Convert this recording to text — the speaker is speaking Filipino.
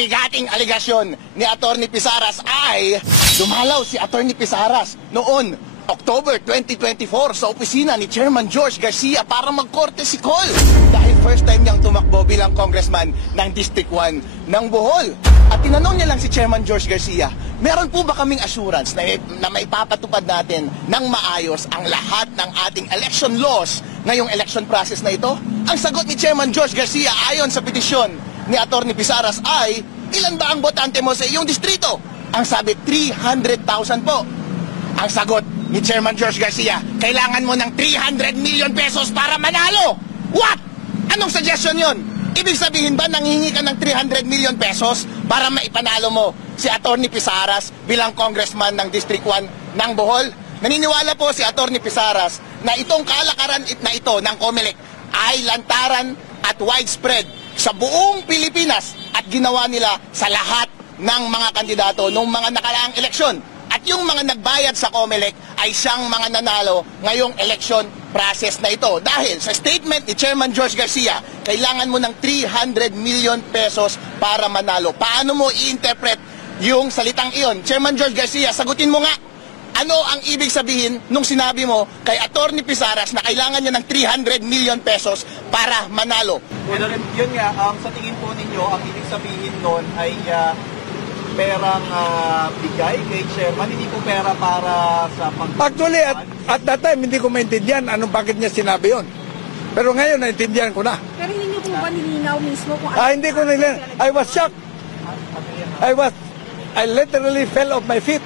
bigating aligasyon ni Atty. Pizaras ay dumalaw si Atty. Pizaras noon October 2024 sa opisina ni Chairman George Garcia para magkorte si Col dahil first time niyang tumakbo bilang congressman ng District 1 ng Bohol. At tinanong niya lang si Chairman George Garcia, meron po ba kaming assurance na maipapatupad natin ng maayos ang lahat ng ating election laws ngayong election process na ito? Ang sagot ni Chairman George Garcia ayon sa petisyon ni Atty. Pizaras ay, ilan ba ang botante mo sa iyong distrito? Ang sabi, 300,000 po. Ang sagot ni Chairman George Garcia, kailangan mo ng 300 million pesos para manalo. What? Anong suggestion yon? Ibig sabihin ba nanghingi ka ng 300 million pesos para maipanalo mo si Atty. Pizaras bilang congressman ng District 1 ng Bohol? Naniniwala po si Atty. Pizaras na itong kalakaran na ito ng COMELEC ay lantaran at widespread sa buong Pilipinas at ginawa nila sa lahat ng mga kandidato noong mga nakaraang eleksyon. At yung mga nagbayad sa COMELEC ay siyang mga nanalo ngayong election process na ito. Dahil sa statement ni Chairman George Garcia, kailangan mo ng 300 million pesos para manalo. Paano mo i-interpret yung salitang iyon? Chairman George Garcia, sagutin mo nga. Ano ang ibig sabihin nung sinabi mo kay Atty. Pizaras na kailangan niya ng 300 million pesos para manalo? Yun nga, sa tingin po ninyo, ang ibig sabihin nun ay perang bigay kay Chairman, hindi po pera para sa Actually, at that time, hindi ko maintindihan bakit niya sinabi yon. Pero ngayon, naintindihan ko na. Pero hindi niyo po ba nilinaw mismo kung Hindi ko nilinaw. I was shocked. I literally fell off my feet.